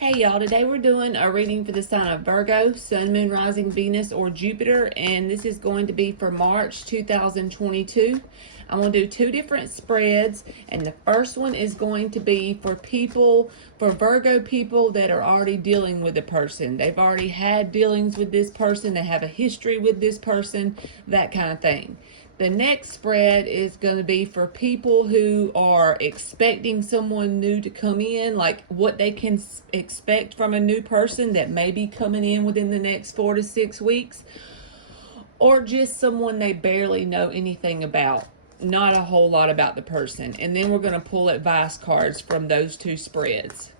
Hey y'all, today we're doing a reading for the sign of Virgo, Sun, Moon, Rising, Venus, or Jupiter, and this is going to be for March 2022. I'm going to do two different spreads, and the first one is going to be for Virgo people that are already dealing with a person. They've already had dealings with this person, they have a history with this person, that kind of thing. The next spread is going to be for people who are expecting someone new to come in, like what they can expect from a new person that may be coming in within the next 4 to 6 weeks, or just someone they barely know anything about, not a whole lot about the person. And then we're going to pull advice cards from those two spreads.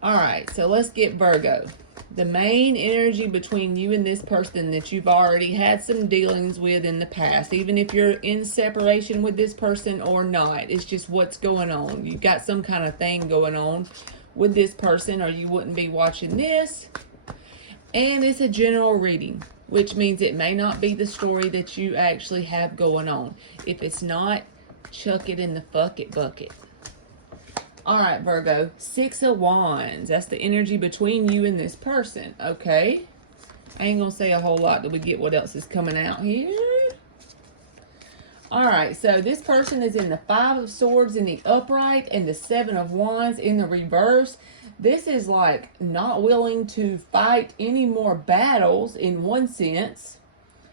All right, so let's get Virgo. The main energy between you and this person that you've already had some dealings with in the past, even if you're in separation with this person or not, it's just what's going on. You've got some kind of thing going on with this person, or you wouldn't be watching this. And it's a general reading, which means it may not be the story that you actually have going on. If it's not, chuck it in the fuck it bucket. All right, Virgo, 6 of Wands. That's the energy between you and this person, okay? I ain't going to say a whole lot till we get what else is coming out here. All right, so this person is in the 5 of Swords in the upright and the 7 of Wands in the reverse. This is like not willing to fight any more battles in one sense.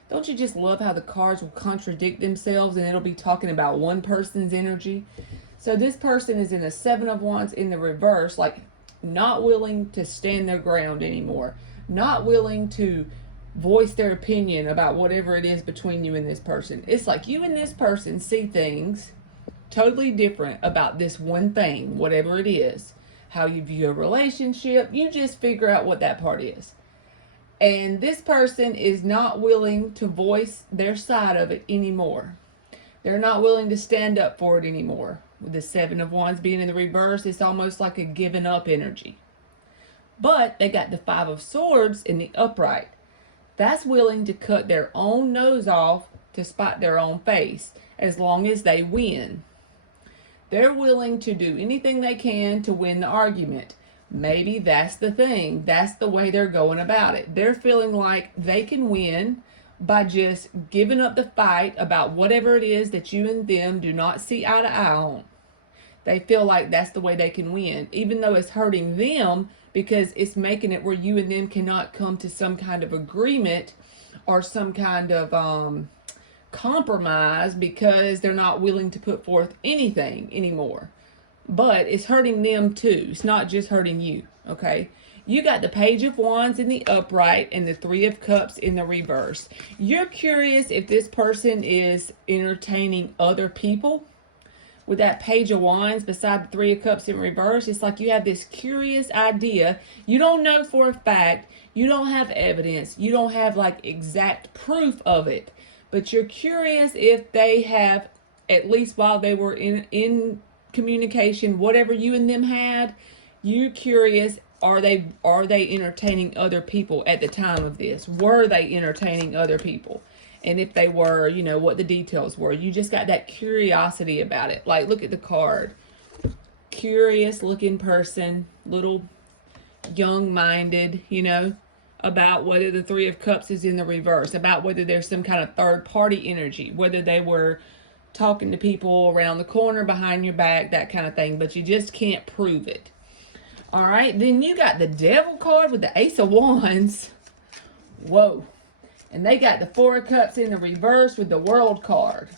Don't you just love how the cards will contradict themselves and it'll be talking about one person's energy? So this person is in the 7 of Wands in the reverse, like not willing to stand their ground anymore. Not willing to voice their opinion about whatever it is between you and this person. It's like you and this person see things totally different about this one thing, whatever it is. How you view a relationship, you just figure out what that part is. And this person is not willing to voice their side of it anymore. They're not willing to stand up for it anymore. With the 7 of Wands being in the reverse, it's almost like a giving up energy. But they got the 5 of Swords in the upright. That's willing to cut their own nose off to spite their own face, as long as they win. They're willing to do anything they can to win the argument. Maybe that's the thing. That's the way they're going about it. They're feeling like they can win by just giving up the fight about whatever it is that you and them do not see eye to eye on. They feel like that's the way they can win, even though it's hurting them, because it's making it where you and them cannot come to some kind of agreement or some kind of compromise, because they're not willing to put forth anything anymore. But it's hurting them too. It's not just hurting you, okay? You got the Page of Wands in the upright and the 3 of Cups in the reverse. You're curious if this person is entertaining other people. With that Page of Wands beside the 3 of Cups in reverse, it's like you have this curious idea. You don't know for a fact. You don't have evidence. You don't have like exact proof of it. But you're curious if they have, at least while they were in communication, whatever you and them had, you're curious. Are they entertaining other people at the time of this? Were they entertaining other people? And if they were, you know, what the details were. You just got that curiosity about it. Like, look at the card. Curious looking person, little young-minded, you know, about whether the 3 of Cups is in the reverse, about whether there's some kind of third-party energy, whether they were talking to people around the corner, behind your back, that kind of thing. But you just can't prove it. All right, then you got the Devil card with the Ace of Wands. Whoa. And they got the 4 of Cups in the reverse with the World card.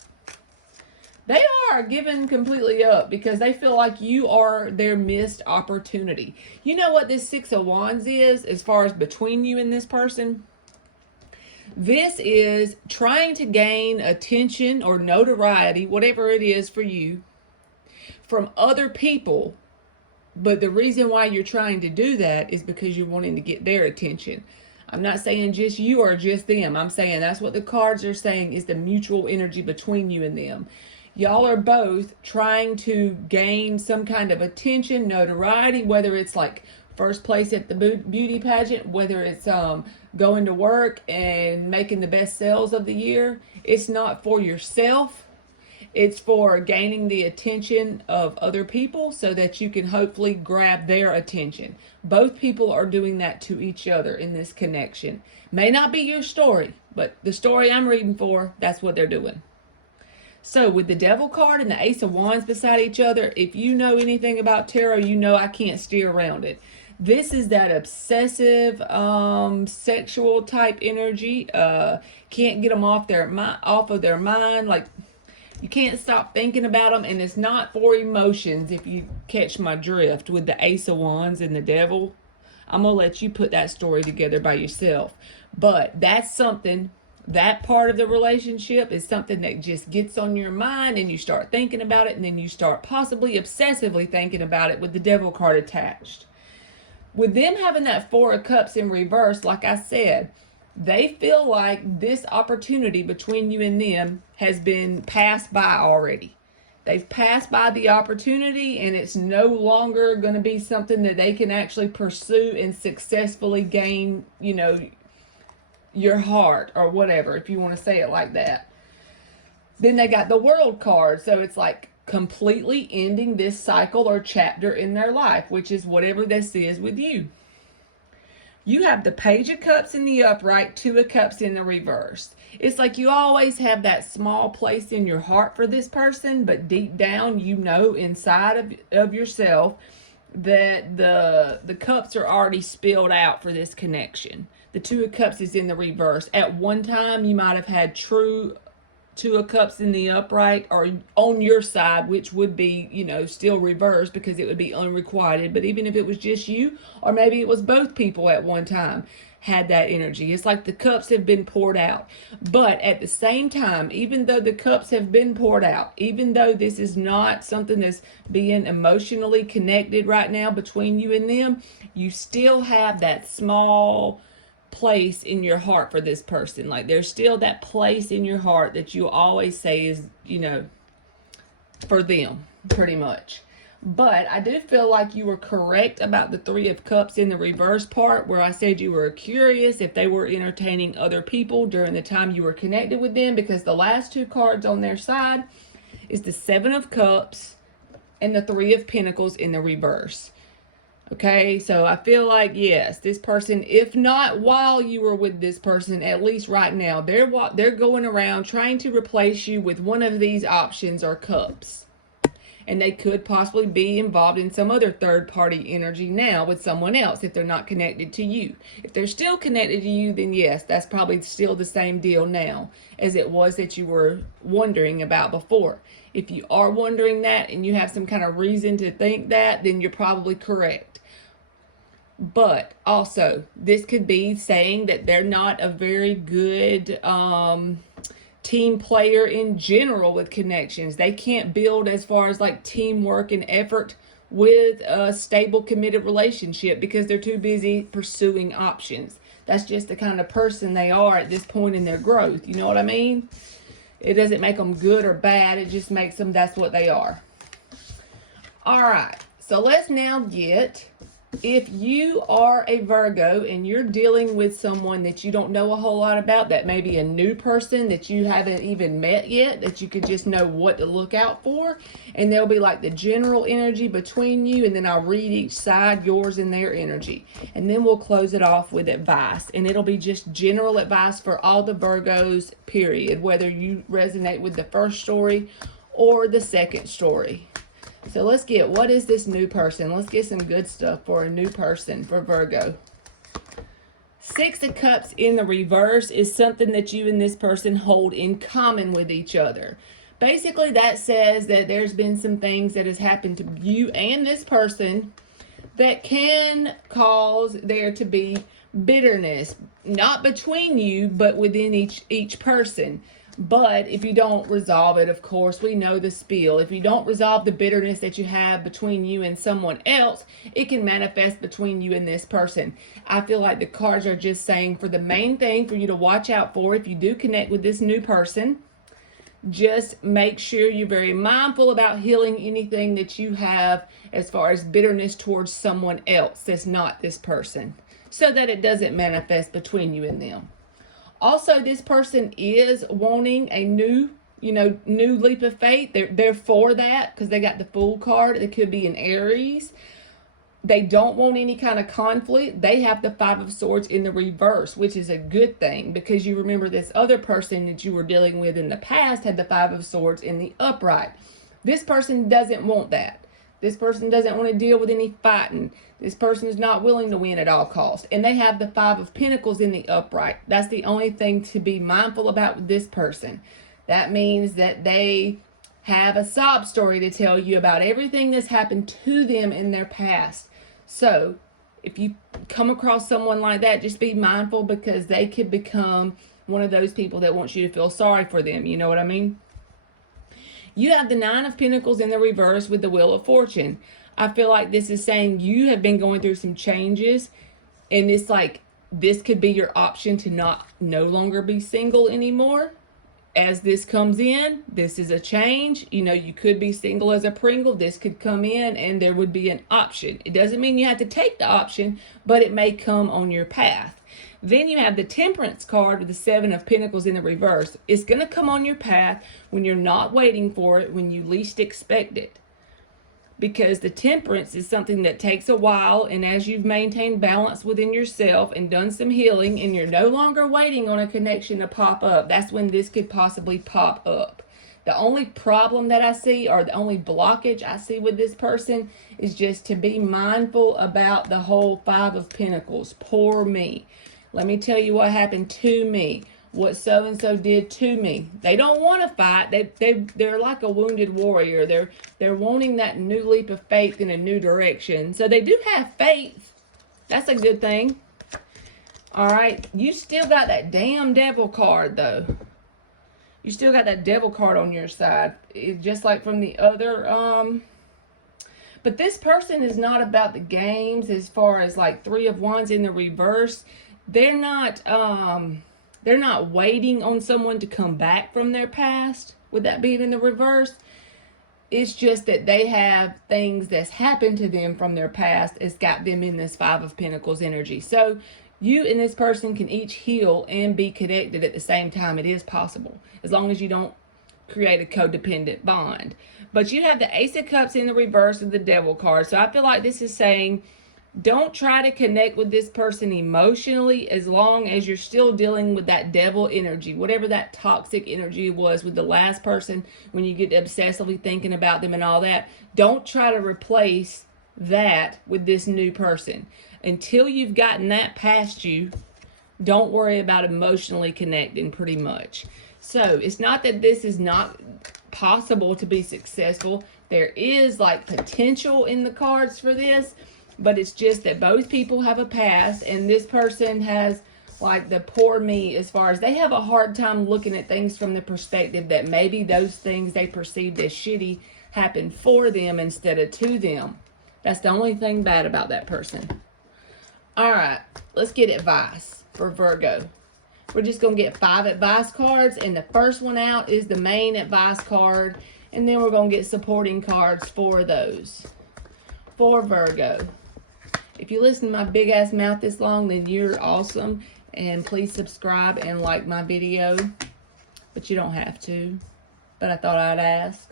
They are giving completely up because they feel like you are their missed opportunity. You know what this 6 of Wands is as far as between you and this person? This is trying to gain attention or notoriety, whatever it is for you, from other people. But the reason why you're trying to do that is because you're wanting to get their attention. I'm not saying just you or just them. I'm saying that's what the cards are saying is the mutual energy between you and them. Y'all are both trying to gain some kind of attention, notoriety, whether it's like first place at the beauty pageant, whether it's going to work and making the best sales of the year. It's not for yourself. It's for gaining the attention of other people so that you can hopefully grab their attention. Both people are doing that to each other in this connection. May not be your story, but the story I'm reading for, that's what they're doing. So with the Devil card and the Ace of Wands beside each other, if you know anything about tarot, you know I can't steer around it. This is that obsessive, sexual type energy. Can't get them off of their mind. Like, you can't stop thinking about them, and it's not for emotions. If you catch my drift with the Ace of Wands and the Devil, I'm gonna let you put that story together by yourself. But that's something. That part of the relationship is something that just gets on your mind, and you start thinking about it, and then you start possibly obsessively thinking about it with the Devil card attached. With them having that Four of Cups in reverse, like I said, they feel like this opportunity between you and them has been passed by already. They've passed by the opportunity, and it's no longer going to be something that they can actually pursue and successfully gain, your heart or whatever, if you want to say it like that. Then they got the World card, so it's like completely ending this cycle or chapter in their life, which is whatever this is with you. You have the Page of Cups in the upright, Two of Cups in the reverse. It's like you always have that small place in your heart for this person, but deep down, inside of yourself that the cups are already spilled out for this connection. The Two of Cups is in the reverse. At one time, you might have had true Two of Cups in the upright or on your side, which would be, still reversed because it would be unrequited. But even if it was just you, or maybe it was both people at one time, had that energy. It's like the cups have been poured out. But at the same time, even though the cups have been poured out, even though this is not something that's being emotionally connected right now between you and them, you still have that small place in your heart for this person. Like, there's still that place in your heart that you always say is, for them, pretty much. But I do feel like you were correct about the Three of Cups in the reverse part, where I said you were curious if they were entertaining other people during the time you were connected with them, because the last two cards on their side is the Seven of Cups and the Three of Pentacles in the reverse. Okay, so I feel like, yes, this person, if not while you were with this person, at least right now, they're going around trying to replace you with one of these options or cups. And they could possibly be involved in some other third-party energy now with someone else if they're not connected to you. If they're still connected to you, then yes, that's probably still the same deal now as it was that you were wondering about before. If you are wondering that and you have some kind of reason to think that, then you're probably correct. But also, this could be saying that they're not a very good team player in general with connections. They can't build as far as like teamwork and effort with a stable, committed relationship because they're too busy pursuing options. That's just the kind of person they are at this point in their growth. You know what I mean? It doesn't make them good or bad. It just makes them, that's what they are. All right. So let's now get, if you are a Virgo and you're dealing with someone that you don't know a whole lot about, that may be a new person that you haven't even met yet, that you could just know what to look out for, and there'll be like the general energy between you, and then I'll read each side, yours and their energy, and then we'll close it off with advice, and it'll be just general advice for all the Virgos, period, whether you resonate with the first story or the second story. So let's get, what is this new person? Let's get some good stuff for a new person for Virgo. Six of Cups in the reverse is something that you and this person hold in common with each other. Basically, that says that there's been some things that has happened to you and this person that can cause there to be bitterness, not between you, but within each person. But if you don't resolve it, of course, we know the spiel. If you don't resolve the bitterness that you have between you and someone else, it can manifest between you and this person. I feel like the cards are just saying for the main thing for you to watch out for if you do connect with this new person, just make sure you're very mindful about healing anything that you have as far as bitterness towards someone else that's not this person, so that it doesn't manifest between you and them. Also, this person is wanting a new new leap of faith. They're for that because they got the Fool card. It could be an Aries. They don't want any kind of conflict. They have the Five of Swords in the reverse, which is a good thing because you remember this other person that you were dealing with in the past had the Five of Swords in the upright. This person doesn't want that. This person doesn't want to deal with any fighting. This person is not willing to win at all costs. And they have the Five of Pentacles in the upright. That's the only thing to be mindful about with this person. That means that they have a sob story to tell you about everything that's happened to them in their past. So if you come across someone like that, just be mindful because they could become one of those people that wants you to feel sorry for them. You know what I mean? You have the Nine of Pentacles in the reverse with the Wheel of Fortune. I feel like this is saying you have been going through some changes, and it's like this could be your option to no longer be single anymore. As this comes in, this is a change. You could be single as a Pringle. This could come in and there would be an option. It doesn't mean you have to take the option, but it may come on your path. Then you have the Temperance card with the Seven of Pentacles in the reverse. It's going to come on your path when you're not waiting for it, when you least expect it. Because the Temperance is something that takes a while, and as you've maintained balance within yourself and done some healing, and you're no longer waiting on a connection to pop up, that's when this could possibly pop up. The only problem that I see, or the only blockage I see with this person, is just to be mindful about the whole Five of Pentacles. Poor me. Let me tell you what happened to me. What so-and-so did to me. They don't want to fight. They're like a wounded warrior. They're wanting that new leap of faith in a new direction. So they do have faith. That's a good thing. All right. You still got that damn Devil card, though. You still got that Devil card on your side. It's just like from the other... But this person is not about the games as far as like Three of Wands in the reverse. They're not waiting on someone to come back from their past, with that being in the reverse. It's just that they have things that's happened to them from their past. It's got them in this Five of Pentacles energy. So you and this person can each heal and be connected at the same time. It is possible, as long as you don't create a codependent bond. But you have the Ace of Cups in the reverse of the Devil card. So I feel like this is saying, don't try to connect with this person emotionally as long as you're still dealing with that devil energy, whatever that toxic energy was with the last person when you get obsessively thinking about them and all that. Don't try to replace that with this new person. Until you've gotten that past you, don't worry about emotionally connecting pretty much. So it's not that this is not possible to be successful. There is like potential in the cards for this. But it's just that both people have a past, and this person has like the poor me, as far as they have a hard time looking at things from the perspective that maybe those things they perceived as shitty happened for them instead of to them. That's the only thing bad about that person. All right, let's get advice for Virgo. We're just going to get 5 advice cards, and the first one out is the main advice card, and then we're going to get supporting cards for those. For Virgo. If you listen to my big ass mouth this long, then you're awesome. And please subscribe and like my video. But you don't have to. But I thought I'd ask.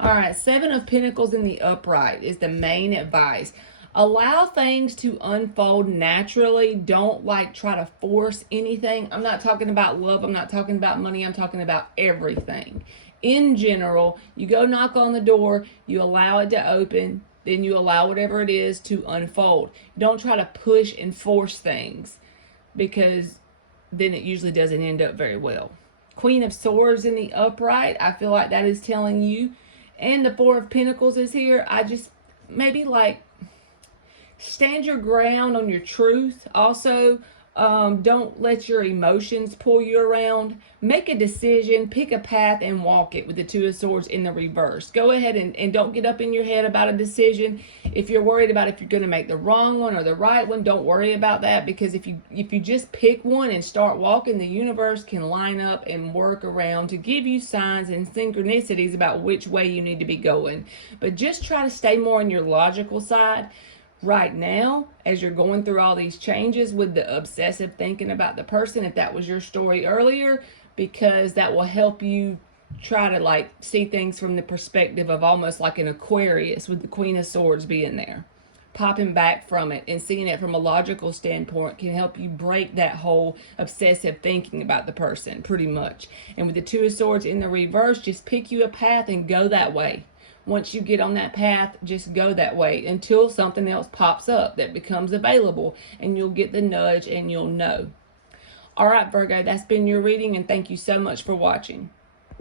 Alright, 7 of Pentacles in the upright is the main advice. Allow things to unfold naturally. Don't try to force anything. I'm not talking about love. I'm not talking about money. I'm talking about everything. In general, you go knock on the door. You allow it to open. Then you allow whatever it is to unfold. Don't try to push and force things, because then it usually doesn't end up very well. Queen of Swords in the upright. I feel like that is telling you. And the Four of Pentacles is here. I just maybe stand your ground on your truth. Also, don't let your emotions pull you around. Make a decision, pick a path, and walk it with the Two of Swords in the reverse. Go ahead and don't get up in your head about a decision. If you're worried about if you're going to make the wrong one or the right one, don't worry about that, because if you just pick one and start walking, the universe can line up and work around to give you signs and synchronicities about which way you need to be going. But just try to stay more on your logical side right now, as you're going through all these changes with the obsessive thinking about the person, if that was your story earlier, because that will help you try to like see things from the perspective of almost like an Aquarius with the Queen of Swords being there. Popping back from it and seeing it from a logical standpoint can help you break that whole obsessive thinking about the person pretty much. And with the Two of Swords in the reverse, just pick you a path and go that way. Once you get on that path, just go that way until something else pops up that becomes available, and you'll get the nudge and you'll know. All right, Virgo, that's been your reading, and thank you so much for watching.